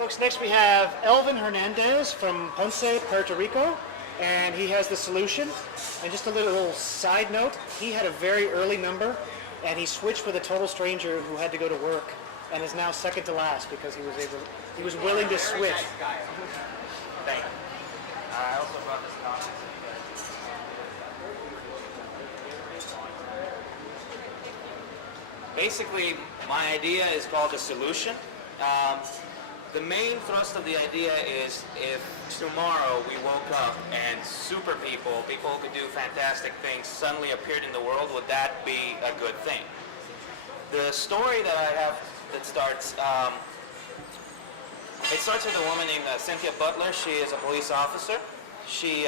Folks, next we have Elvin Hernandez from Ponce, Puerto Rico, and he has the solution. And just a little side note, he had a very early number, and he switched with a total stranger who had to go to work, and is now second to last because he was willing to switch. Thank you. I also brought this coffee. Basically, my idea is called the solution. The main thrust of the idea is if tomorrow we woke up and super people who could do fantastic things suddenly appeared in the world, would that be a good thing? The story that I have that starts, it starts with a woman named Cynthia Butler. She is a police officer. She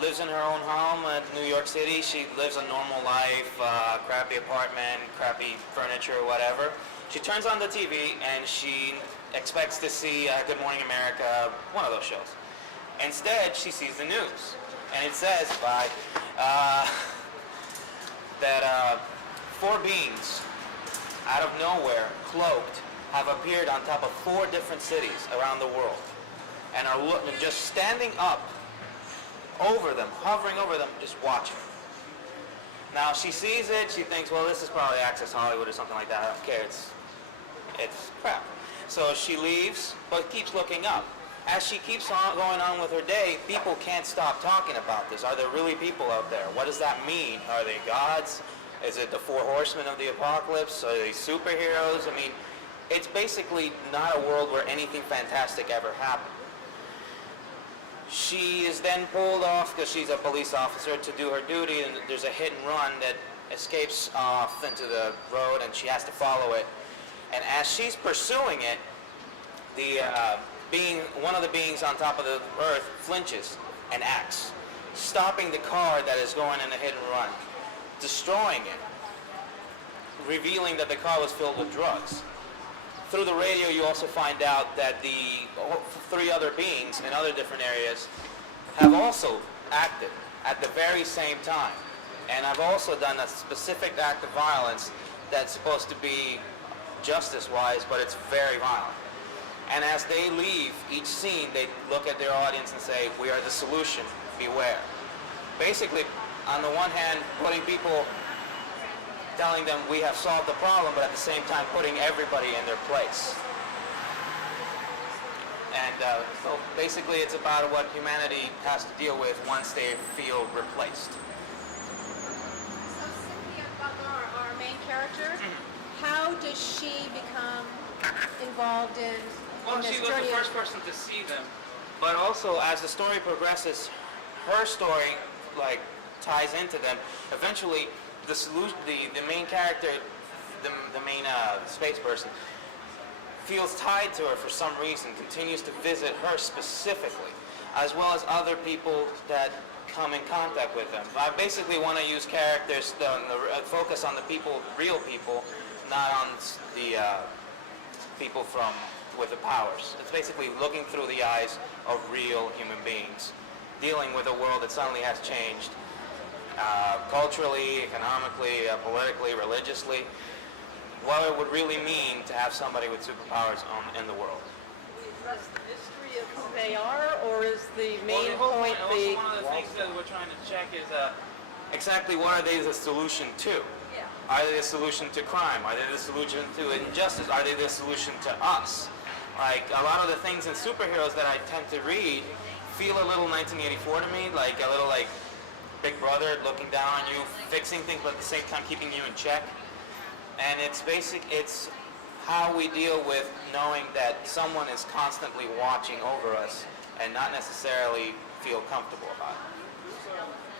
lives in her own home in New York City. She lives a normal life, crappy apartment, crappy furniture, whatever. She turns on the TV and she expects to see Good Morning America, one of those shows. Instead, she sees the news, and it says that 4 beings out of nowhere, cloaked, have appeared on top of 4 different cities around the world, and are just standing up over them, hovering over them, just watching. Now she sees it, she thinks, well, this is probably Access Hollywood or something like that. I don't care, it's crap. So she leaves, but keeps looking up. As she keeps on going on with her day, people can't stop talking about this. Are there really people out there? What does that mean? Are they gods? Is it the 4 horsemen of the apocalypse? Are they superheroes? I mean, it's basically not a world where anything fantastic ever happened. She is then pulled off, because she's a police officer, to do her duty, and there's a hit and run that escapes off into the road, and she has to follow it. And as she's pursuing it, one of the beings on top of the earth flinches and acts, stopping the car that is going in a hit and run, destroying it, revealing that the car was filled with drugs. Through the radio, you also find out that the 3 other beings in other different areas have also acted at the very same time. And I've also done a specific act of violence that's supposed to be justice-wise, but it's very violent. And as they leave each scene, they look at their audience and say, we are the solution, beware. Basically, on the one hand, putting people, telling them we have solved the problem, but at the same time putting everybody in their place. And so basically it's about what humanity has to deal with once they feel replaced. So Cynthia Butler, our main character, how does she become involved in Well, this she was journey? the first person to see them, but also as the story progresses, her story ties into them. Eventually, the main character, the main space person, feels tied to her for some reason, continues to visit her specifically, as well as other people that come in contact with them. I basically want to use characters, focus on the people, real people, not on the people with the powers. It's basically looking through the eyes of real human beings, dealing with a world that suddenly has changed, culturally, economically, politically, religiously, what it would really mean to have somebody with superpowers in the world. Is the mystery of who they are, or is the main Well, point also one of the things that we're trying to check is exactly what are they the solution to? Yeah. Are they the solution to crime? Are they the solution to injustice? Are they the solution to us? Like a lot of the things in superheroes that I tend to read feel a little 1984 to me, like a little like Big Brother looking down on you, fixing things, but at the same time keeping you in check. And it's how we deal with knowing that someone is constantly watching over us and not necessarily feel comfortable about it.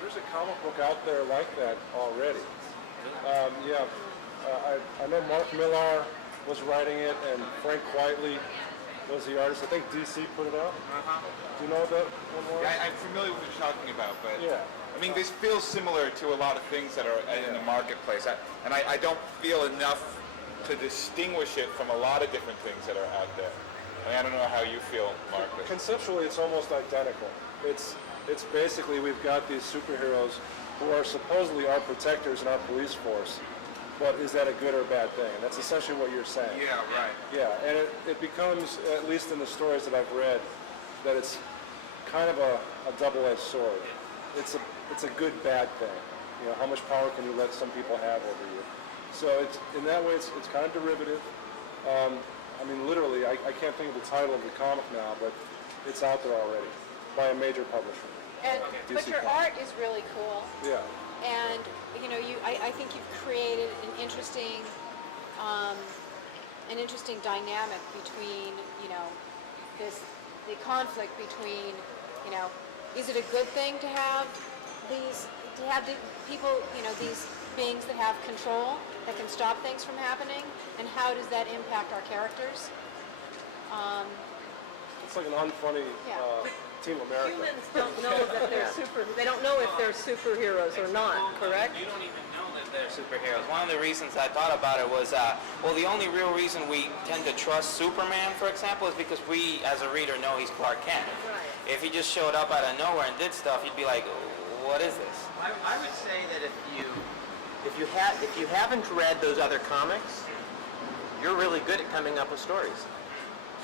There's a comic book out there like that already. I know Mark Millar was writing it, and Frank Quitely was the artist. I think DC put it out. Do you know that one more? Yeah, I'm familiar with what you're talking about, but Yeah. I mean, this feels similar to a lot of things that are in the marketplace, I don't feel enough to distinguish it from a lot of different things that are out there. I don't know how you feel, Mark. Conceptually, it's almost identical. It's basically we've got these superheroes who are supposedly our protectors in our police force, but is that a good or bad thing? And that's essentially what you're saying. Yeah, right. Yeah, and it becomes, at least in the stories that I've read, that it's kind of a double-edged sword. It's a good bad thing. You know, how much power can you let some people have over you? So it's, in that way, it's kind of derivative. I mean, literally, I can't think of the title of the comic now, but it's out there already by a major publisher. And, but DC your Comics. art is really cool. Yeah. And you know, I think you've created an interesting dynamic between, you know, the conflict between, you know, is it a good thing to have the people, you know, these beings that have control that can stop things from happening, and how does that impact our characters? It's like an unfunny Yeah. Team America. Humans don't know that they're they don't know if they're superheroes or not, correct? You don't even know that they're superheroes. One of the reasons I thought about it was, well, the only real reason we tend to trust Superman, for example, is because we, as a reader, know he's Clark Kent. Right. If he just showed up out of nowhere and did stuff, you'd be like, what is this? I would say that if you haven't read those other comics, you're really good at coming up with stories,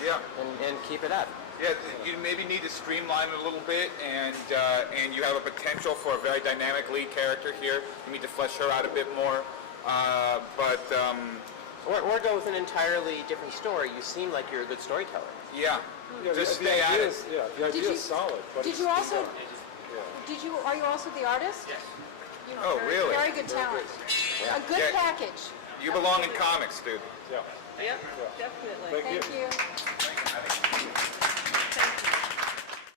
Yeah. and keep it up. Yeah, you maybe need to streamline it a little bit, and you have a potential for a very dynamic lead character here. You need to flesh her out a bit more, Or go with an entirely different story. You seem like you're a good storyteller. yeah, Yeah, just the stay at idea it. is, yeah, the idea you- is solid. But Did it's, you also? Yeah. Are you also the artist? Yes. You Oh, really? Very good talent. A good Yeah. package. You belong in comics, dude. Yeah. Yep, definitely. Thank you. Thank you.